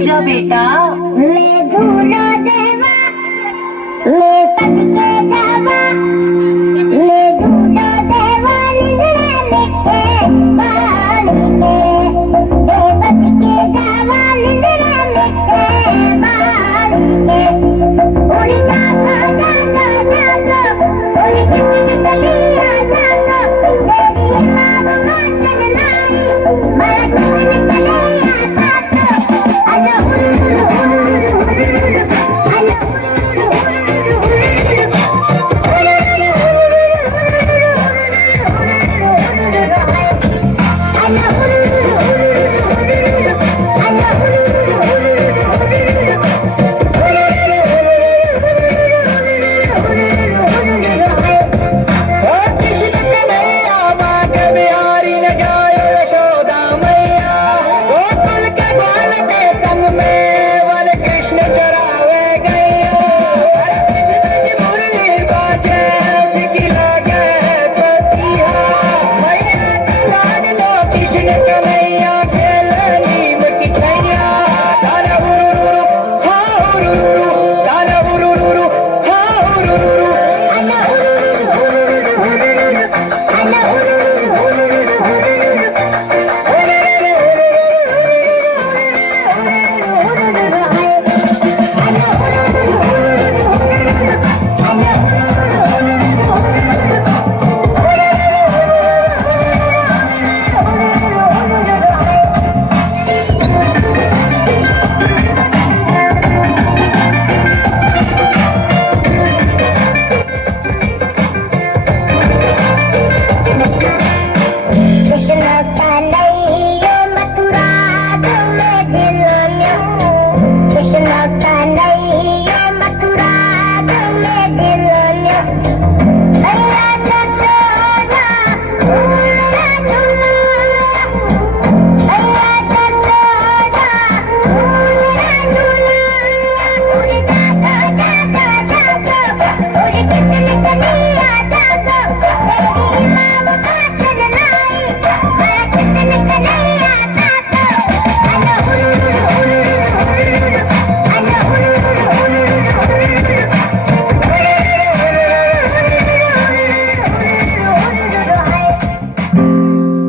उठ जा बेटा। मैं झूलो देवा, मैं सदके जावा, मैं झूलो देवा निंद्रा मिठे बाली के, मैं सदके जावा निंद्रा मिठे बाली के। उड़ी जागो जागो जागो, उड़ी किसी गलिया जागो, तेरी माँ मातन लाई, मारा किसी गलिया जागो। अलो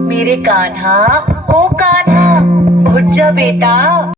मेरे कान्हा, ओ कान्हा, उठ जा बेटा।